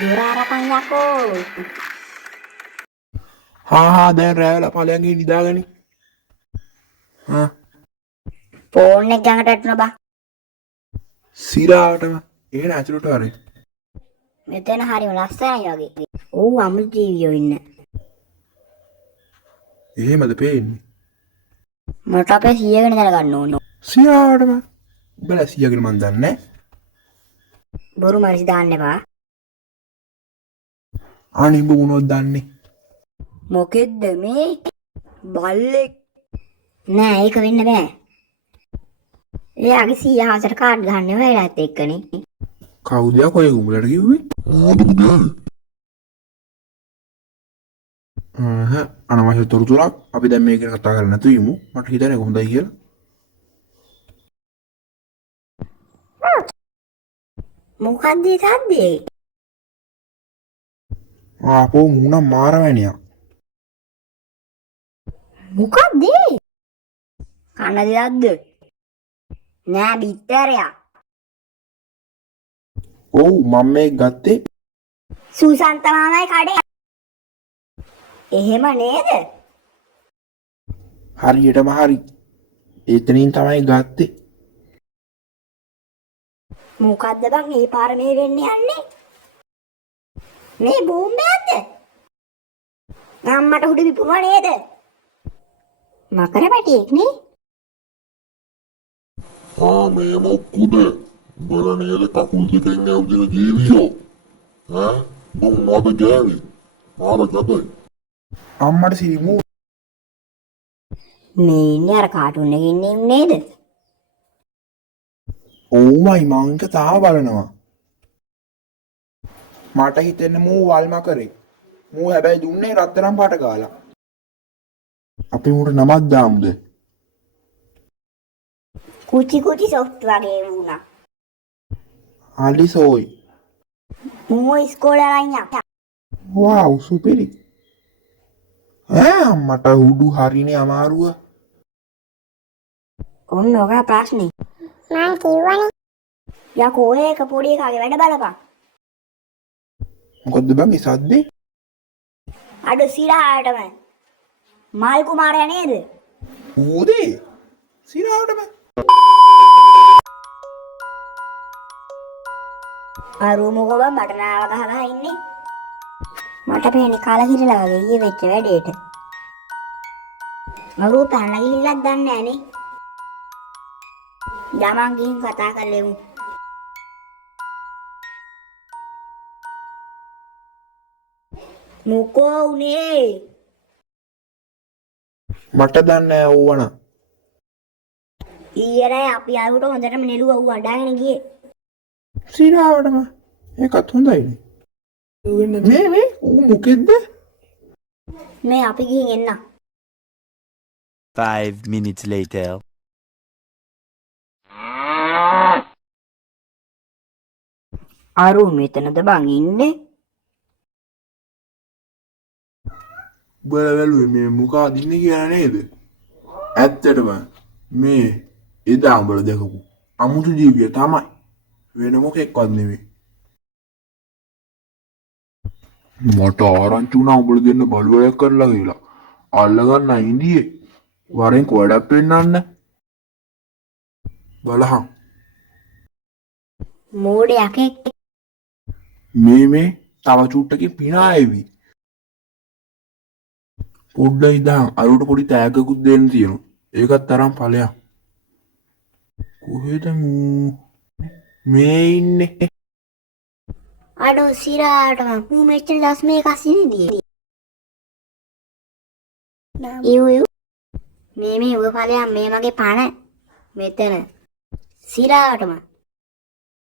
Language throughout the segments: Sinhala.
දුරාරපන් යකෝ. හා දැන් රෑවල ඵලයන් ගිහින් නිදාගනි. ෆෝන් එක ගඟට වැටුණා බා. සිරාවටම එහෙන ඇතුළට හරි. මෙතන හරිම ලස්සනයි වගේ. ඔව් අමුතු ජීවියෝ ඉන්න. එහෙමද පේන්නේ? මට අපේ සීයගෙන දැනගන්න ඕනේ. සිරාවටම බල සියගෙන මන් දන්නේ නැහැ. බොරු මරිස් දාන්න එපා. අනිඹ මොනවද දන්නේ? මොකෙද්ද මේ බල්ලෙක්? නෑ ඒක වෙන්න බෑ. එයාගේ සීයා හසට කාඩ් ගන්න වෙලාවත් එක්කනේ. කවුද යකෝ උඹලට කිව්වේ? අනවශ්‍ය තොරතුරක් අපි දැන් මේක කතා කරන්න නැතු යමු. මට හිතන්නේ කොහොමදයි කියලා. මොකක්ද ඒ සද්දේ? ආපෝ මුණ මාරවැණියක්. මොකක්ද? කන දෙයක්ද? නෑ බිත්තරයක්. ඔව් මම මේ ගත්තේ සුසන්ත මාමයි කඩේ. එහෙම නේද? හරියටම හරි. එතනින් තමයි ගත්තේ. මොකද්ද බං මේ පාර මේ වෙන්නේ යන්නේ? මේ බෝම්බයක්ද? අම්මට උඩ විපුණුවා නේද? මකර පැටියෙක් නේ? මේ මොකුද? බලන්නේ කකුල් දෙකෙන් ඇවිදින ජීවියෝ. මොනවද ගෑනේ? මාරකද? අම්මට සිරිමු මේ ඉන්නේ අර කාටුන් එකේ ඉන්නේ නේද? ඕමයි මං එක තාම බලනවා. මට හිතෙන්නේ මූ වල්ම කරේ. මූ හැබැයි දුන්නේ රත්තරන් පාට ගාලා. අපි මුට නමක් දාමුද? කුචි සොෆ්ට් වගේ වුණා. අලිසෝයි. මූ ඉස්කෝලේ යනවා. වාව් සුපිරි. මට උඩු හරිනේ අමාරුව. ඔන්න ඔක ප්‍රශ්නේ. මං කිව්වනේ. යකෝ ඒක පොඩි එකාගේ වැඩ බලපන්. මොකද්ද බං මේ සද්දේ? අඩ සිරාටම. මල් කුමාරයා නේද? ඌදේ. සිරාවටම. අරුමුක බං මට නාව ගහලා ඉන්නේ. මට පේන්නේ කලකිරිලා වගේ ඊයේ වෙච්ච වැඩේට. අරු පැනලා ගිහිල්ලක් දන්නේ නැහනේ. යමන් ගිහින් කතා කරලෙමු. මොකෝ උනේ? මට දන්නේ ඕවන. ඊයේ රෑ අපි ආවට හොඳටම නෙළුව ඌ අඬාගෙන ගියේ. සිරාවටම. ඒකත් හොඳයිනේ. මේ ඌ මොකෙද්ද? මේ අපි ගිහින් එන්න. 5 minutes later. අරු මෙතනද බං ඉන්නේ? බලවලුවේ මේ මොකක්ද ඉන්නේ කියලා නේද? ඇත්තටම මේ එදා උඹලා දැකපු අමුතු ජීවිය තමයි. වෙන මොකෙක්වත් නෙවෙයි. මට ආරංචි වුණා උඹලා දෙන්න බලුවයක් කරලා කියලා. අල්ලගන්න ඉන්දියේ. වරෙන් කොඩක් පෙන්නන්න. බලහන්. මෝඩයක් එක්ක මේ තව චුට්ටකින් පිනායවි. පොඩ්ඩයි ඉඳන් අරුට පොඩි තෑග්ගකුත් දෙන්න තියෙනවා. ඒකත් තරම් ඵලයක්. කොහෙද මේ ඉන්නේ? අඩෝ සිරාටම මූ මෙච්චර දස් මේක අසිනේදී. ඉව් මේ ඔය ඵලයන් මේ මගේ පණ මෙතන සිරාටම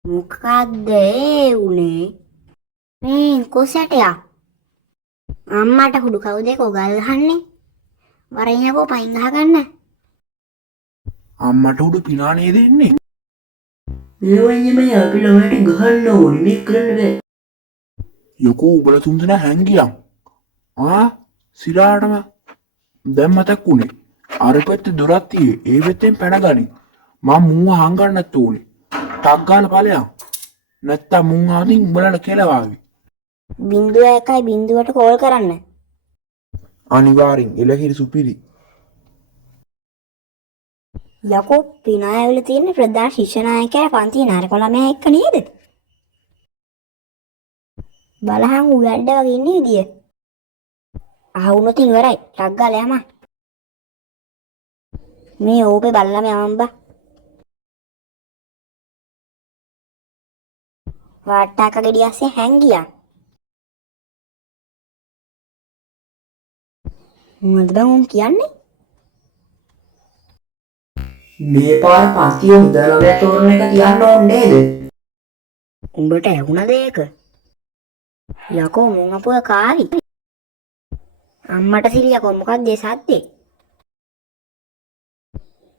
මොකක්ද ඒ උනේ? මේ කොසටයක් අම්මට හුඩු කවුද ඒක ගල් ගහන්නේ? වරෙන් යකෝ පයින් ගහගන්න. අම්මට උඩ පිනා නේද ඉන්නේ? ඒවන්නේ මේ අපි ළමයට ගහන්න ඕනේ මේ කරන්න බෑ. යකෝ උඹලා තුන්දෙනා හැංගියම්. සිරාටම දැන් මතක් උනේ. අර පැත්තේ දොරක් තියේ. ඒ පැත්තෙන් පැනගනි. මම මූව හංගන්නත් ඕනේ. ටක් ගාලා ඵලයන්. නැත්තම් මුන් ආදින් උඹලට කෙලවාවි. 01 කෝල් කරන්න. අනිවාර්යෙන් එලකිරි සුපිරි. යකෝ පිනා ඇවිල්ලා තියෙන ප්‍රධාන ශිෂ්‍ය නායකයා පන්තියේ නරක ළමයා එක්ක නේද? බලහන් ඌ වැඩ වගේ ඉන්නේ විදිය. ආවුනොත් ඉවරයි. ටක් ගාලා යමන්. මේ ඕපේ බල්ලම යමන් බා. වාට්ටාක ගෙඩියස්සේ හැංගියා. මොකද බං උන් කියන්නේ? මේ පාර පන්තියේ හොඳ ළමයා තෝරන එක කියන්න ඕනේ නේද? උඹට ඇහුණද ඒක? යකෝ මුන් අපුව කාරි. අම්මට සිරියකෝ මොකක්ද ඒ සද්දේ?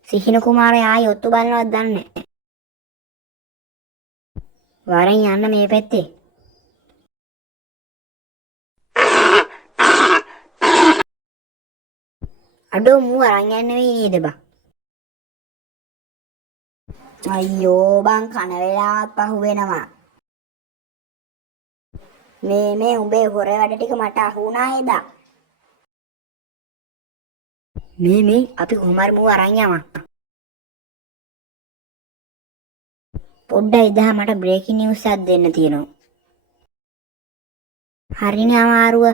සිහින කුමාරයා ආයේ ඔත්තු බලනවත් දන්නේ නැහැ. වරෙන් යන්න මේ පැත්තේ. අඩෝ මූ අරන් යන්න වෙයි නේද බා? අයියෝ බං කන වෙලාවත් පහු වෙනවා. මේ උඹේ හොර වැඩ ටික මට අහු වුණා එදා. මේ අපි කොහමර මූ අරන් යමු. පොඩ්ඩයි ඉදා මට බ්‍රේකින් නිවුස් එකක් දෙන්න තියෙනවා. හරිනේ අමාරුව.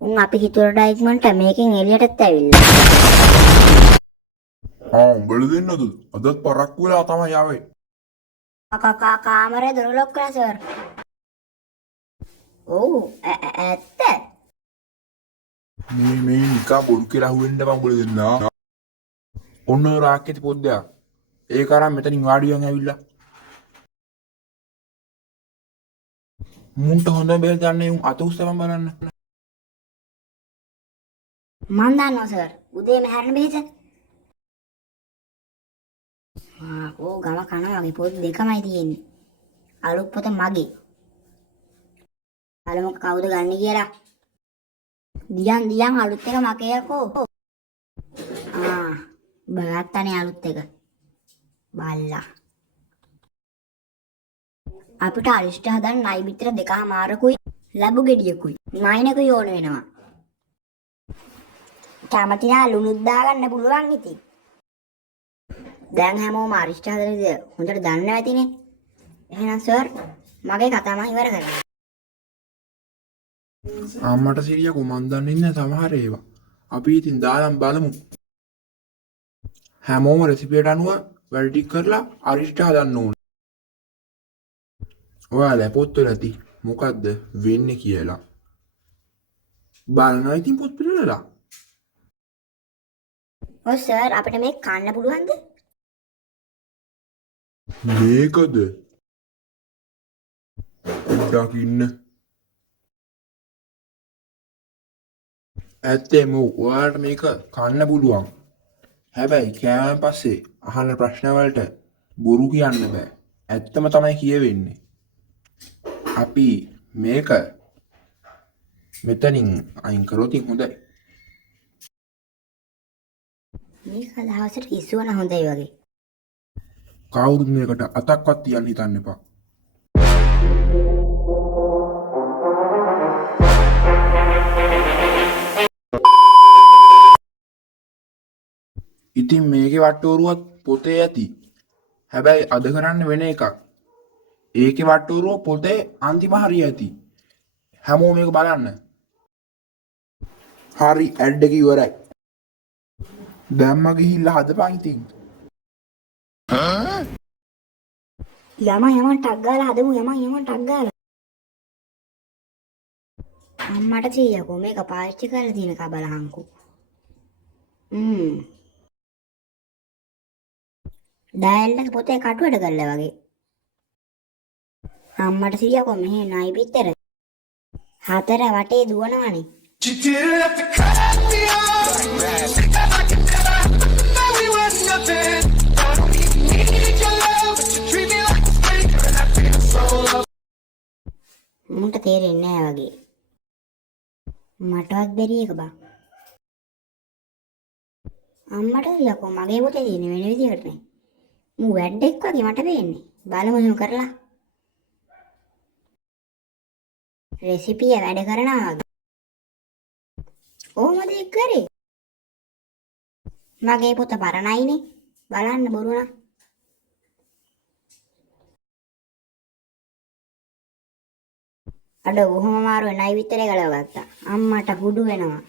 උන් අපි හිතුවට ඉක්මනට මේකෙන් එළියටත් ඇවිල්ලා. උඹල දෙන්නද? අදත් පරක්කු වෙලා තමයි ආවේ. කකා කාමරේ දොර ලොක් කරා සර්. ඔව් ඇත්ත. මේ නිකා බොරු කියලා අහුවෙන්න බං උඹල දෙන්නා. ඔන්න රාක්කේති පොද්දයක්. ඒක අරන් මෙතනින් වාඩියෙන් ඇවිල්ලා. මුන්ට හොඳ බෙහෙත් ගන්න උන් අත උස්සපන් බලන්න. මන් දන්නවා සර්. උදේම හැරෙන බෙහෙත. ඕ ගම කනවා වගේ පොත් දෙකමයි තියෙන්නේ. අලුත් පොත මගේ. බලමු කවුද ගන්න කියලා. දියන් අලුත් එක මගේ යකෝ. බලත්තනේ අලුත් එක. බල්ලා. අපිට අරිෂ්ඨ හදන්න නයි විතර දෙකමාරකුයි ලැබු ගෙඩියකුයි. නයිනකුයි ඕන වෙනවා. කැමති නා ලුණුත් දාගන්න පුළුවන් ඉතින්. දැන් හැමෝම අරිෂ්ඨ හදන විදිය හොඳට දන්නවා ඇතිනේ. එහෙනම් සර් මගේ කතාව මම ඉවර කරනවා. අම්මට සිරියකෝ මන් දන්නේ නැහැ සමහර ඒවා. අපි ඉතින් දානම් බලමු. හැමෝම රෙසිපියට අනුව වැඩ ටික කරලා අරිෂ්ඨ හදන්න ඕන. ඔයාලා පොත්වල ඇති මොකද්ද වෙන්නේ කියලා. බලනවා ඉතින් පොත් පිළිවෙලලා. ඔය සර් අපිට මේක කන්න පුළුවන්ද? මේකද? දකින්න. ඇත්තේම ඔයාලට මේක කන්න පුළුවන්. හැබැයි කෑමෙන් පස්සේ අහන ප්‍රශ්න වලට බොරු කියන්න බෑ. ඇත්තම තමයි කියවෙන්නේ. අපි මේක මෙතනින් අයින් කරොත් හොඳයි. මේක දවසට ඉස්සුවන හොඳයි වගේ. කවුරුත් මේකට අතක්වත් තියන්න හිතන්න එපා. ඉතින් මේකේ වට්ටෝරුවත් පොතේ ඇති. හැබැයි අද කරන්න වෙන එකක්. ඒකේ වට්ටෝරුව පොතේ අන්තිම හරිය ඇති. හැමෝම මේක බලන්න. හරි ඇඩ් එක ඉවරයි. දැම්ම ගිහිල්ලා හදපන් ඉතින්. යමන් ටක් ගාලා හදමු යමන් ටක් ගාලා. අම්මට සීයකෝ මේක පාවිච්චි කරලා තියෙන කා බලහන්කෝ. ඩයල් එක පොතේ කටුවට ගල්ලා වගේ. අම්මට සීයකෝ මෙහෙ නයි පිටර. හතර වටේ දුවනවනේ. මුන්ට තේරෙන්නේ නැහැ වගේ. මටවත් බැරි එක බං. අම්මට යකෝ මගේ පොතේ තියෙන වෙන විදිහකට නේ. මූ වැඩෙක් වගේ මට වෙන්නේ. බලමු එහෙම කරලා. රෙසිපිය වැඩ කරනවා වගේ. ඔහොමද ඒක කරේ? මගේ පොත පරණයිනේ. බලන්න බොරු නම්. අඩ ඔහොම මාරු නයි විතරේ ගලව ගත්තා. අම්මට හුඩු වෙනවා.